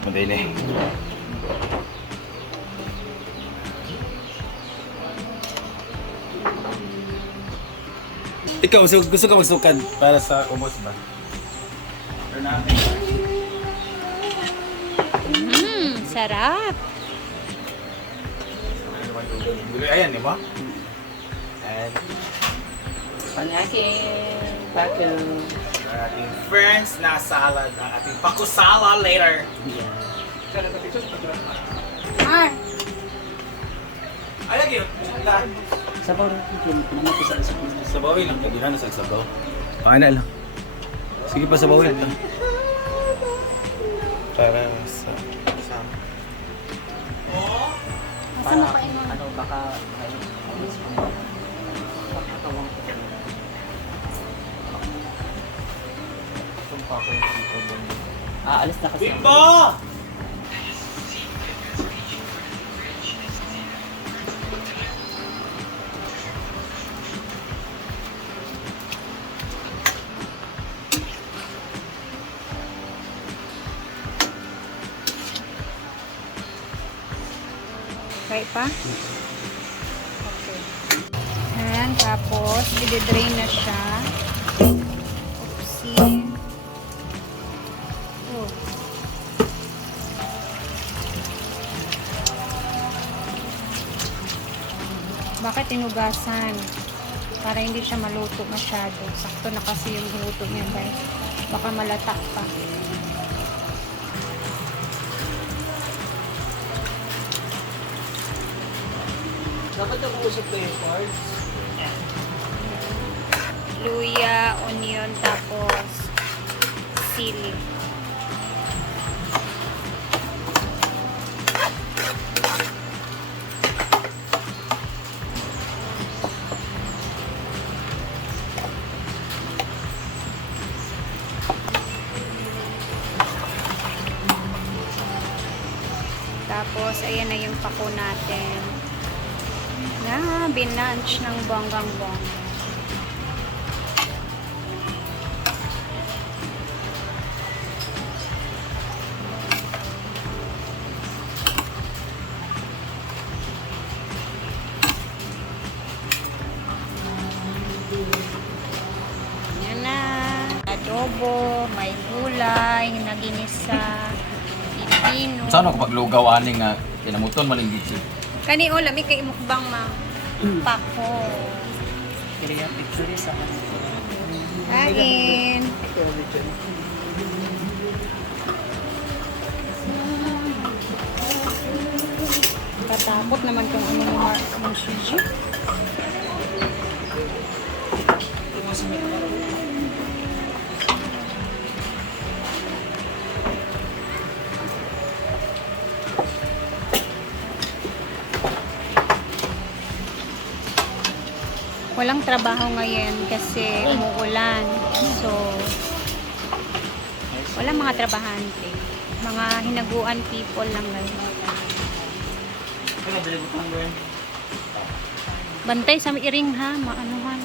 Madali. Ikaw, gusto ka magsukad para sa umos ba? Sarap. Ayan, di ba? And Panakin. Paku. ating friends na salad, ang ating pakusala later. Ay, Ay, lagi yun. Sabaw rin ko naman ko sa recipe. Sabawin lang, kagina na sa sabaw. Paana lang. Sige pa, sabawin lang. Para sa... asa mo kain mo? Ano, baka alis mo. Pakatawang ko. Tumpa ko yung dito doon. Alis na kasi. Bimbo! Kaya pa? Okay. Ayan, tapos i-drain na siya. Oopsie. Oh. Bakit tinugasan? Para hindi siya maluto masyado. Sakto na kasi yung luto niya, guys. Baka malata pa. Dapat ako usap ko yung cards. Luya, onion, tapos sili. Tapos, ayan na yung pako natin. Na, binanch ng bonggang-bong. Yan na. Adobo, may gulay, naginisa, pipino. Saan ako paglugaw ani nga kinamuton malinggit siya? Kani o, lamig kay mukbang ma. Pako. Kaya picture sa kanila. Kain. Katakot naman kung ano yung sushi. Walang trabaho ngayon kasi umuulan. So, walang mga trabahante. Mga hinaguan people lang ngayon. Bantay sa iring ha, maanuhan.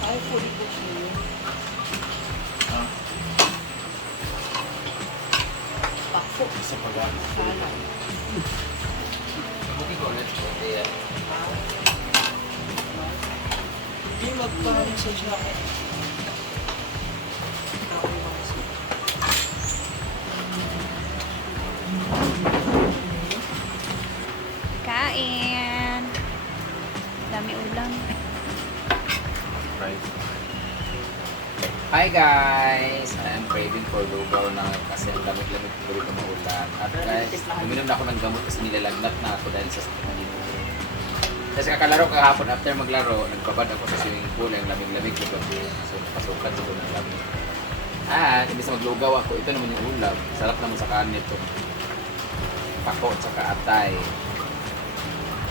Ay, fully po siya. Pakpo. Sa pag-ano. Buti ko ulit. Hindi magpa-message na ako. Kain. Dami ulam. Right. Hi guys! I'm craving for lugaw na kasi ang lamig-lamig ko rin maulan. At guys, uminom na ako ng gamot kasi nilalagnat na ako dahil sa sakit ng dito. Kasi kakalaro kahapon after maglaro, nagpabad ako sa swimming pool, ang lamig-lamig ko gabi. So napasukan siguro ng lamig. At imbis na maglugaw ako, ito naman yung ulam. Sarap naman sa kanin ito. Pako at saka atay.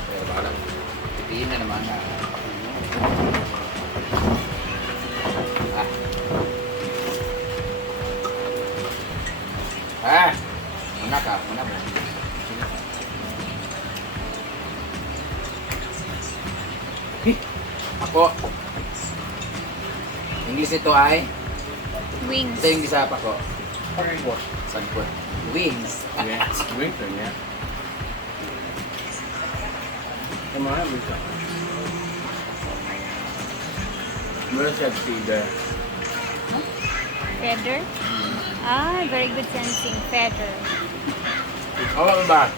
Pero baka lang, titiin na naman na. Muna ka, muna mo. Ako. English nito ay, Wings. ito yung disapa ko. What? Sagpot. Wings. Yeah, winter, yeah. Come on, Lisa. Where's that feeder? Feather. Ah, very good sensing. Feather. Oh, ba?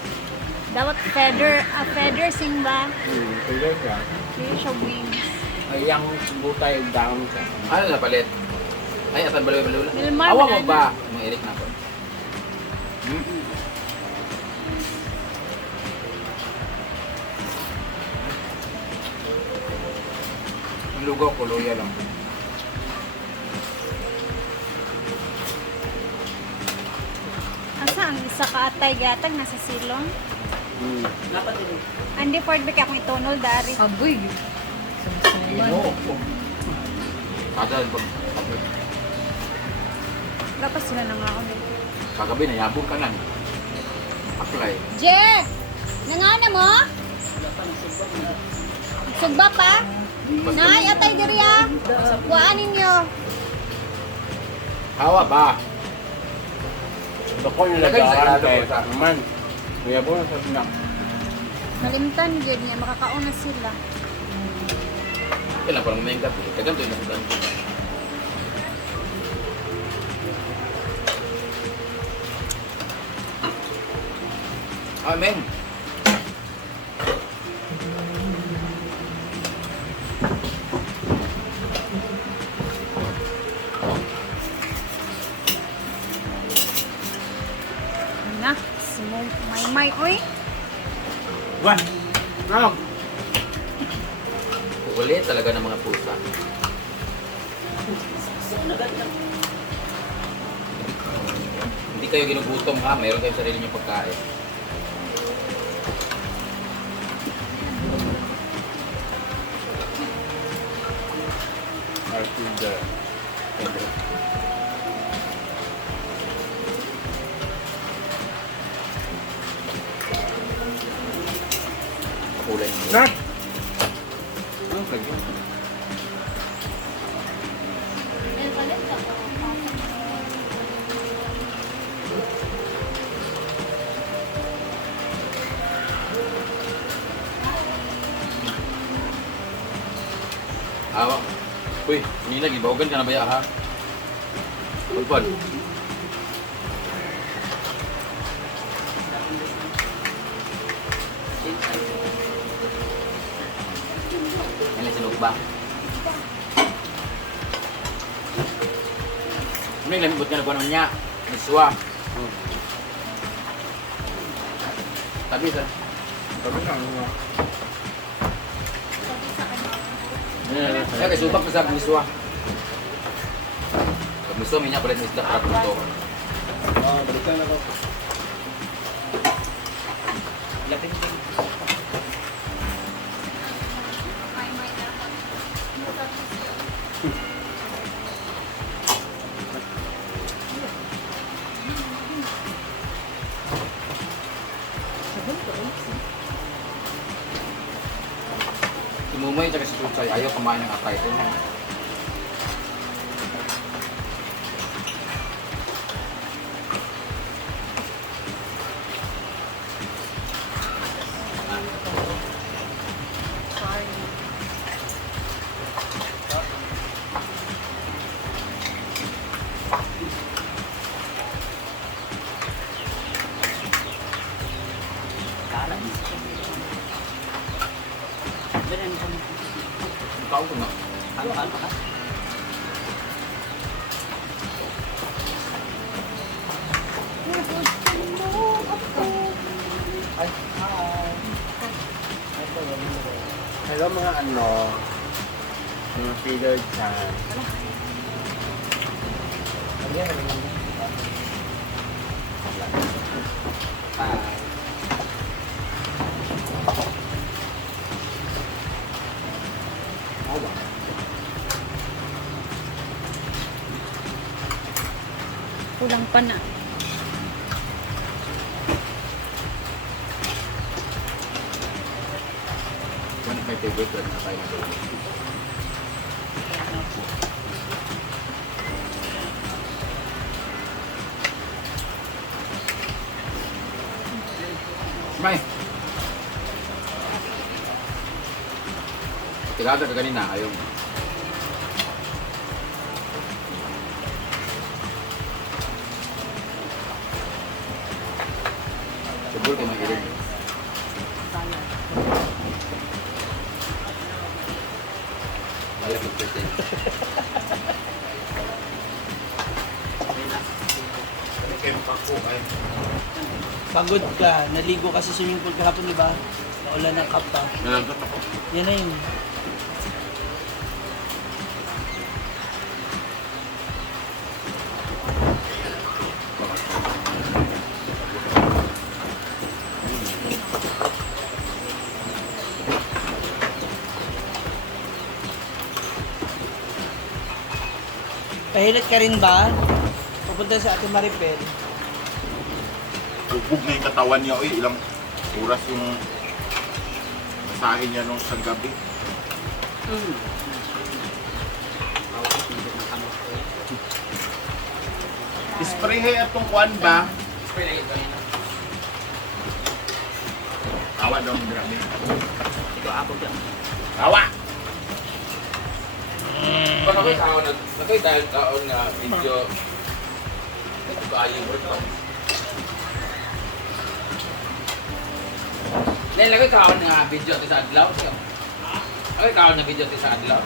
Dapat feather. Feather sing ba? Feeder siya. Hindi siya wings. Ay, yung butay down siya. Ano na palit? Ay, atan balaw-balaw lang. Milmar, Awa mo banana. ba? Mga Eric na ako. Ang lugaw ko, luya lang. Asa ang isa ka atay gatag nasa silong? Hmm. Andi Ford ba kaya akong itunol dari? Agoy. Ino. Kada, Lapas sila na nga ako dito. kagabi na yabong ka lang. Apply. Jeff! Nangana mo? Sugba pa? Nay, atay diri ah. Kuhaan ninyo. Hawa ba? Doko nila Lagay sa daan lado kay ko sa- naman. Kuya po na sa sinak. Malimtan yun niya, makakauna sila. Kailan parang may gabi. Kaganto yung nasudan ko. Amen. Na, smoke may oy. Wah! Nog! Kukulit talaga ng mga pusa. Hindi kayo ginugutom ha, mayroon kayong sarili niyong pagkain. Our feeder. Kulay niyo. Nak! Ano lagi? Awa. Uy, hindi lagi. Bawagan ka na ba ya ha? Pagpad. Yan ang sinug ba? Ano yung lamibot ka na ba naman niya? Miswa. Tabi sa. Sabi ka ano? Kaya kay subak pa sa miswa. Pag miswa, may niya palit ng isda para puto. Oh, balikan ako. Si Mumay at si Tutsay, ayaw kumain ng atay. Ikaw ko na. Hello mga ano, mga feeder dyan. Kulang pa na. One of my favorite na tayo na May. Tilaga ka kanina, ayaw. Siguro ka mag-irin. Ayaw mag-pretend. Pagod ka, naligo ka sa swimming pool kahapon, di ba? Naulan ng kap pa. Nalagot ako. Yan na yun. Pahilat ka rin ba? Papunta sa Ate Maripel. Bubog na yung katawan niya. Uy, ilang oras yung masahe niya nung sa gabi. Isprehe atong kuan ba? Spray lagi kanina. Tawa daw ng grabe. Ito ako dyan. Tawa! Paano kayo taon na, nakay dahil taon nga video, ito ayaw mo rin. Dahil lagay kaon nga video ito sa adlaw. Lagay kaon na video ito sa adlaw.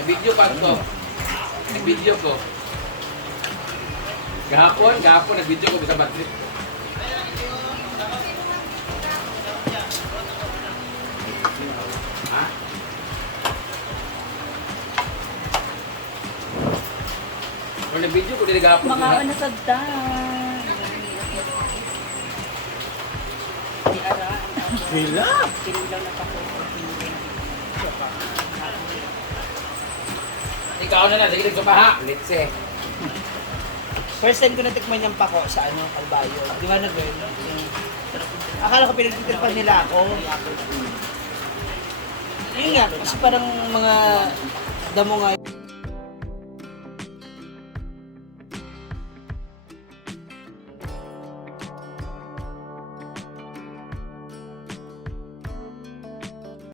Na-video pa ito. Na-video ko. Gahapon, na-video ko sa battery. Ha? Kung na-video ko, dili gahapon. Mga ano sa dan. Di ara. Hila! Kinilaw na ako. Ikaw na na, sige ka pa ha. Let's say. First time ko natikman yung pako sa ano, Calvario. Di ba na girl? Akala ko pinagtitripan nila ako. Yun nga, kasi parang mga damo nga